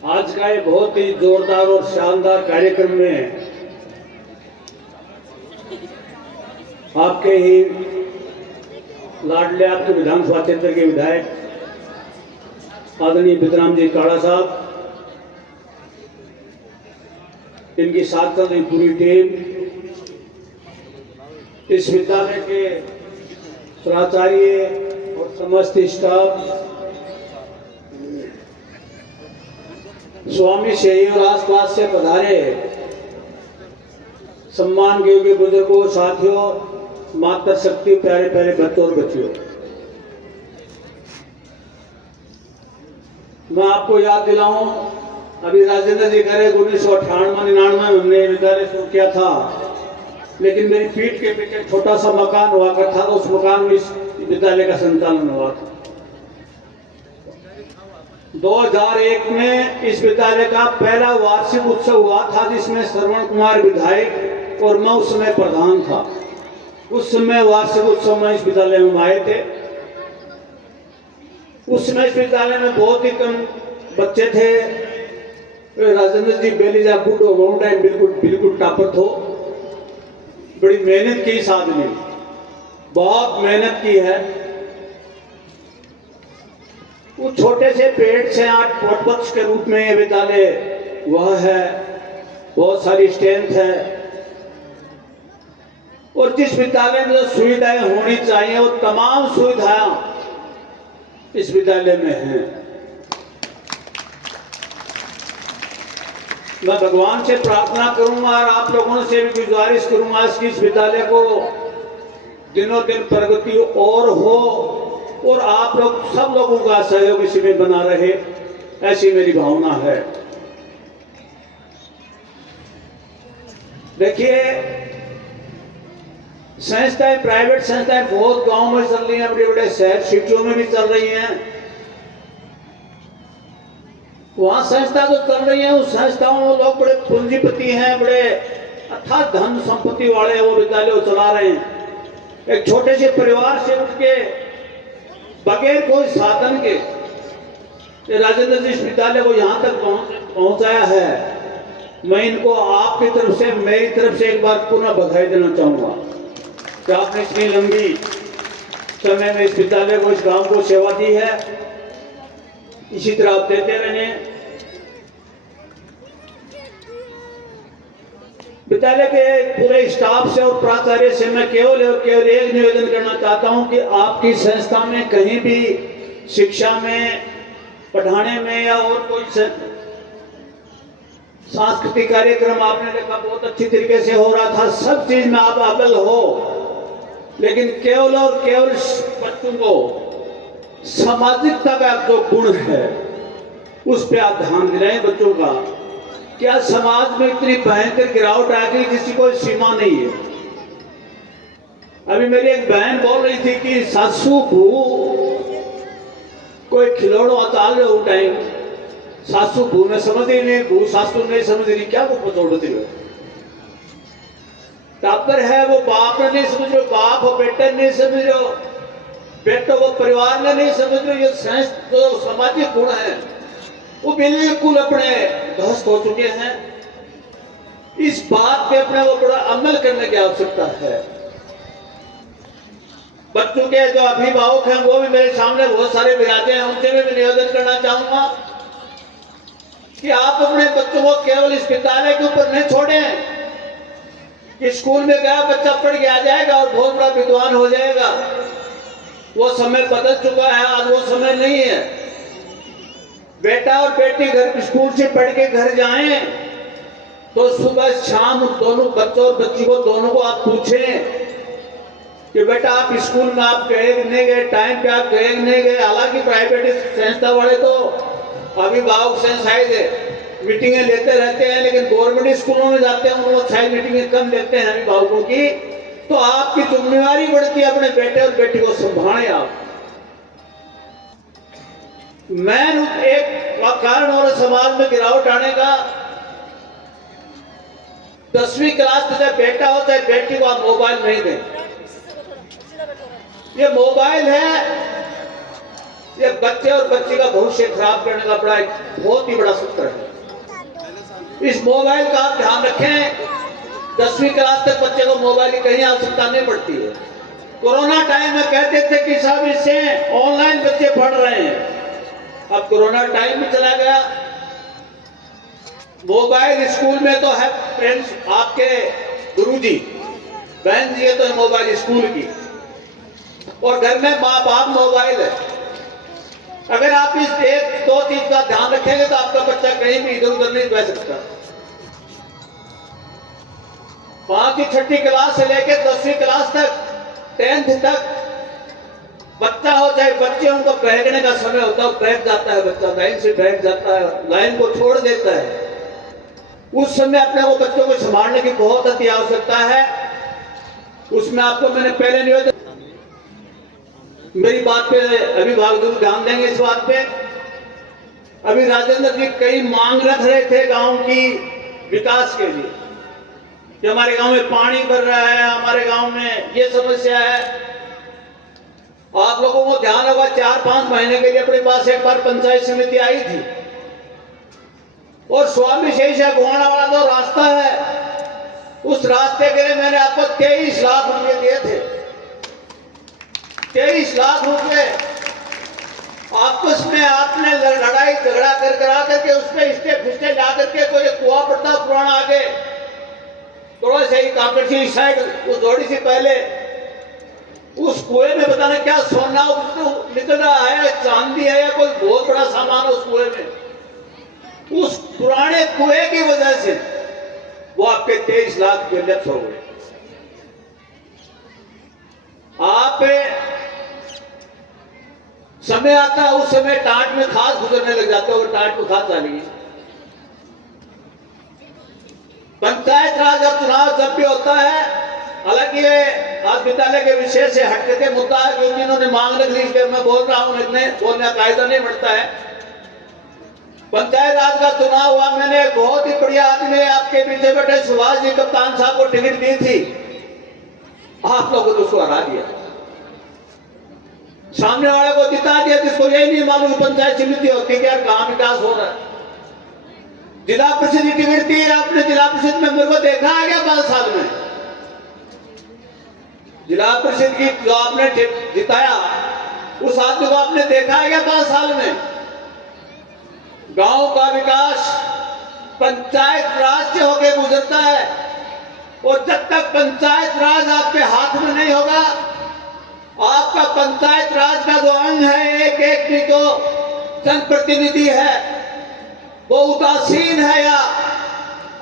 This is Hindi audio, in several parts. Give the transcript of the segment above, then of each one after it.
आज का ये बहुत ही जोरदार और शानदार कार्यक्रम में आपके ही लाडले आपके विधानसभा क्षेत्र के विधायक आदरणीय बिदराम जी काड़ा साहब, इनकी साथ साथ पूरी टीम, इस विद्यालय के प्राचार्य और समस्त स्टाफ, स्वामी शही और आसपास से पधारे सम्मान के योग्य बुजुर्गों, साथियों, माता शक्ति, प्यारे प्यारे बच्चों और बच्चियों, मैं आपको याद दिलाऊं, अभी राजेंद्र जी कह रहे 1998-99 में हमने विद्यालय शुरू किया था, लेकिन मेरी पीठ के पीछे छोटा सा मकान हुआ करता था, उस मकान में इस विद्यालय का संचालन हुआ था। 2001 में इस विद्यालय का पहला वार्षिक उत्सव हुआ था, जिसमें श्रवण कुमार विधायक और मैं उस समय प्रधान था। उस समय वार्षिक उत्सव में इस विद्यालय में आए थे। उस समय इस विद्यालय में बहुत ही कम बच्चे थे। राजेंद्र जी बेलीजा गुड टाइम बिल्कुल टापर थो। बड़ी मेहनत की इस आदमी, बहुत मेहनत की है। वो छोटे से पेड़ से आज पोटपक्ष के रूप में ये विद्यालय वह है, बहुत सारी स्ट्रेंथ है, और जिस विद्यालय में जो सुविधाएं होनी चाहिए वो तमाम सुविधाएं इस विद्यालय में हैं। मैं भगवान से प्रार्थना करूंगा और आप लोगों से भी गुजारिश करूंगा कि इस विद्यालय को दिनों दिन प्रगति और हो और आप लोग सब लोगों का सहयोग इसी में बना रहे, ऐसी मेरी भावना है। देखिए, संस्थाएं, प्राइवेट संस्थाएं बहुत गांव में चल रही हैं, बड़े बड़े शहर सिटियों में भी चल रही हैं। वहां संस्था जो चल रही है, उस संस्थाओं में लोग बड़े पूंजीपति हैं, बड़े अथाह धन संपत्ति वाले हैं, वो विद्यालय चला रहे हैं। एक छोटे से परिवार से उठ के बगैर कोई साधन के राजेंद्र जी इस विद्यालय को यहाँ तक पहुंचाया है। मैं इनको आपकी तरफ से, मेरी तरफ से एक बार पुनः बधाई देना चाहूंगा कि आपने इतनी लंबी समय में इस विद्यालय को, इस गांव को सेवा दी है। इसी तरह आप देते रहें। विद्यालय के पूरे स्टाफ से और प्राचार्य से मैं केवल एक निवेदन करना चाहता हूं कि आपकी संस्था में कहीं भी शिक्षा में, पढ़ाने में या और कोई सांस्कृतिक कार्यक्रम आपने देखा बहुत अच्छी तरीके से हो रहा था, सब चीज में आप अव्वल हो, लेकिन केवल और केवल बच्चों को सामाजिकता का जो गुण है उस पर आप ध्यान दिलाएं बच्चों का। क्या समाज में इतनी भयंकर गिरावट आ गई जिसकी कोई सीमा नहीं है। अभी मेरी एक बहन बोल रही थी कि सासू भू कोई खिलौना उतार रहे हो टाइम, सासू भू ने समझ ही नहीं, भू सासू नहीं समझ रही, क्या वो पतोड़ती है। टापर है वो बाप ने नहीं समझ रहे, बाप वो बेटे नहीं समझ रहे, बेटो वो परिवार ने नहीं समझ रहे। ये जो सामाजिक गुण है वो बिल्कुल अपने ध्वस्त हो चुके हैं। इस बात पे अपने वो बड़ा अमल करने की आवश्यकता है। बच्चों के जो अभिभावक हैं वो भी मेरे सामने बहुत सारे विराजे हैं, उनसे भी मैं निवेदन करना चाहूंगा कि आप अपने बच्चों को केवल इस विद्यालय के ऊपर नहीं छोड़ें कि स्कूल में गया बच्चा पढ़ के आ जाएगा और बहुत बड़ा विद्वान हो जाएगा। वो समय बदल चुका है, आज वो समय नहीं है। बेटा और बेटी घर स्कूल से पढ़ के घर जाएं तो सुबह शाम दोनों बच्चों और बच्ची को दोनों को आप पूछें कि बेटा आप स्कूल में आप गए नहीं गए, टाइम पे आप गए नहीं गए। हालांकि प्राइवेट संस्था वाले तो अभिभावक शायद मीटिंगें लेते रहते हैं, लेकिन गवर्नमेंट स्कूलों में जाते हैं उनको शायद मीटिंगें कम लेते हैं अभिभावकों की। तो आपकी जिम्मेवारी बढ़ती है अपने बेटे और बेटी को संभालें आप। मैन एक कारण और समाज में गिरावट आने का, 10वीं क्लास में चाहे बेटा हो चाहे बेटी को आप मोबाइल नहीं दें। ये मोबाइल है, ये बच्चे और बच्ची का भविष्य खराब करने का बड़ा एक बहुत ही बड़ा सूत्र है। इस मोबाइल का आप ध्यान रखें। 10वीं क्लास तक बच्चे को मोबाइल की कहीं आवश्यकता नहीं पड़ती है। कोरोना टाइम में कहते थे कि सब इससे ऑनलाइन बच्चे पढ़ रहे हैं। अब कोरोना टाइम भी चला गया। मोबाइल स्कूल में तो है फ्रेंड्स, आपके गुरुजी, बहन जी, ये तो है मोबाइल स्कूल की, और घर में माँ बाप मोबाइल है। अगर आप इस एक दो चीज का ध्यान रखेंगे तो आपका बच्चा कहीं भी इधर उधर नहीं बह सकता। 5वीं 6वीं क्लास से लेकर 10वीं क्लास तक, 10th तक बच्चा हो चाहे बच्चे, उनको बैठने का समय होता है, बैठ जाता है बच्चा, लाइन से बैठ जाता है, लाइन को छोड़ देता है। उस समय अपने वो बच्चों को संभालने की बहुत अति आवश्यकता है। उसमें आपको मैंने पहले निवेदन, मेरी बात पे अभिभावक जरूर ध्यान देंगे इस बात पे। अभी राजेंद्र जी कई मांग रख रहे थे गांव की विकास के लिए कि हमारे गांव में पानी भर रहा है, हमारे गांव में ये समस्या है। आप लोगों को ध्यान होगा 4-5 महीने के लिए अपने पास एक बार पंचायत समिति आई थी, और स्वामी शेष गोवाना वाला जो रास्ता है, उस रास्ते के लिए मैंने आपको 23 लाख रुपए दिए थे। 23 लाख रुपए आपस में आपने लड़ाई झगड़ा करा करके उसमें इस्ते फिस्ते ला करके कोई कुआ पड़ता पुराना आगे थोड़ा सा ही कांकड़ सी साइड उस थोड़ी सी पहले, उस कुएं में पता नहीं क्या सोना निकल रहा है, चांदी है, या कोई बहुत बड़ा सामान उस कुएं में। उस पुराने कुएं की वजह से वो आपके 23 लाख के लक्ष्य हो गए। आप समय आता है, उस समय टाट में खाद गुजरने लग जाते हो, टाट में खाद डालिए। पंचायत राज और चुनाव जब भी होता है, हालांकि ये आज विद्यालय के विषय से हटके के मुद्दा है, क्योंकि इन्होंने मांग रख ली, मैं बोल रहा हूं, इतने बोलने का कायदा नहीं बढ़ता है। पंचायत राज का चुनाव हुआ, मैंने बहुत ही बढ़िया आदमी ने आपके पीछे बैठे सुभाष जी कप्तान साहब को टिकट दी थी, आप लोगों ने उसको हरा दिया, सामने वाले को जिता दिया, जिसको यही नहीं मालूम पंचायत समिति होती है, क्या कहां विकास हो रहा है। जिला परिषद की टिकट दी, आपने जिला परिषद में मेरे को देखा है क्या 5 साल में? जिला परिषद की जो आपने जिताया, उस आदमी को आपने देखा है क्या 5 साल में? गांव का विकास पंचायत राज से होकर गुजरता है, और जब तक पंचायत राज आपके हाथ में नहीं होगा, आपका पंचायत राज का जो अंग है, एक एक की जो जनप्रतिनिधि है, वो उदासीन है या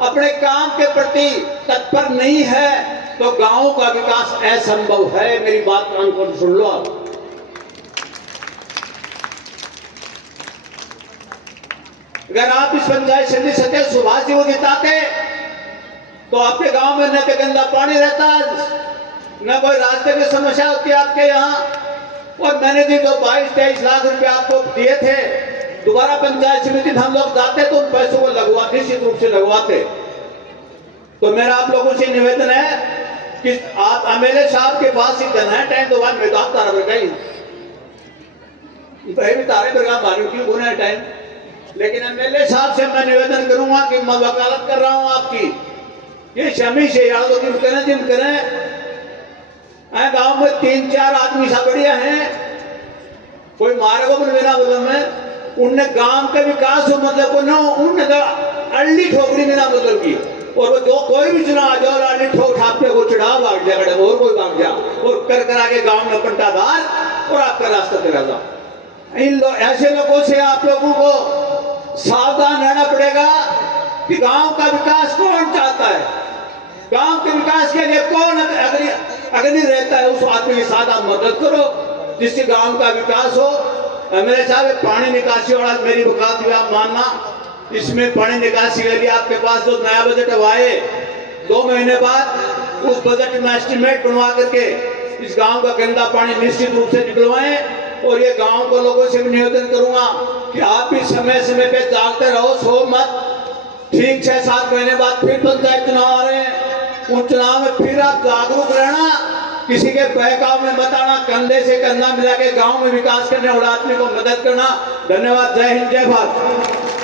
अपने काम के प्रति तत्पर नहीं है, तो गांव का विकास असंभव है। मेरी बात कान खोल सुन लो आप। अगर आप इस पंचायत समिति सत्य सुभाष जी को जिताते, तो आपके गांव में न तो गंदा पानी रहता, न कोई रास्ते की समस्या होती आपके यहाँ। और मैंने भी जो 22-23 लाख रुपए आपको दिए थे, दोबारा पंचायत समिति में हम लोग जाते तो उन पैसों को लगवा, निश्चित रूप से लगवाते। तो मेरा आप लोगों से निवेदन है कि आप एमएलए साहब के पास ही धन है, टाइम तो बाद में तो आप तारा पर गई भी तारे पर काम मारू क्यों गुना टाइम। लेकिन एमएलए साहब से मैं निवेदन करूंगा कि मैं वकालत कर रहा हूं आपकी, ये शमी से याद हो जिम करें। गांव में 3-4 आदमी सा बढ़िया हैं, कोई मारे को बिना मतलब में उनने गांव के विकास हो मतलब को ना उनने अल्ली ठोकरी में ना मतलब की, और वो जो कोई भी चुनाव जो अल्ली ठोक ठापने को चढ़ा भाग जाए और कोई भाग जा और कर आके गांव में पंटादार और आपका रास्ता तेरा जा। ऐसे लोगों से आप लोगों को सावधान रहना पड़ेगा कि गांव का विकास कौन चाहता है, गांव के विकास के लिए कौन अग्रणी रहता है, उस आदमी के साथ आप मदद करो जिससे गांव का विकास हो। मेरे साहब पानी निकासी वाला मेरी वकालत भी आप मानना, इसमें पानी निकासी के लिए आपके पास जो नया बजट आए 2 महीने बाद उस बजट में एस्टिमेट बनवा करके इस गांव का गंदा पानी निश्चित रूप से निकलवाएं। और ये गांव के लोगों से भी निवेदन करूंगा कि आप भी समय समय पे जागते रहो, सो मत। ठीक 6-7 महीने बाद फिर पंचायत चुनाव आ रहे हैं, उन चुनाव में फिर आप जागरूक रहना किसी के बहकाव में मत आना, कंधे से कंधा मिला के गांव में विकास करने और आदमी को मदद करना। धन्यवाद। जय हिंद, जय भारत।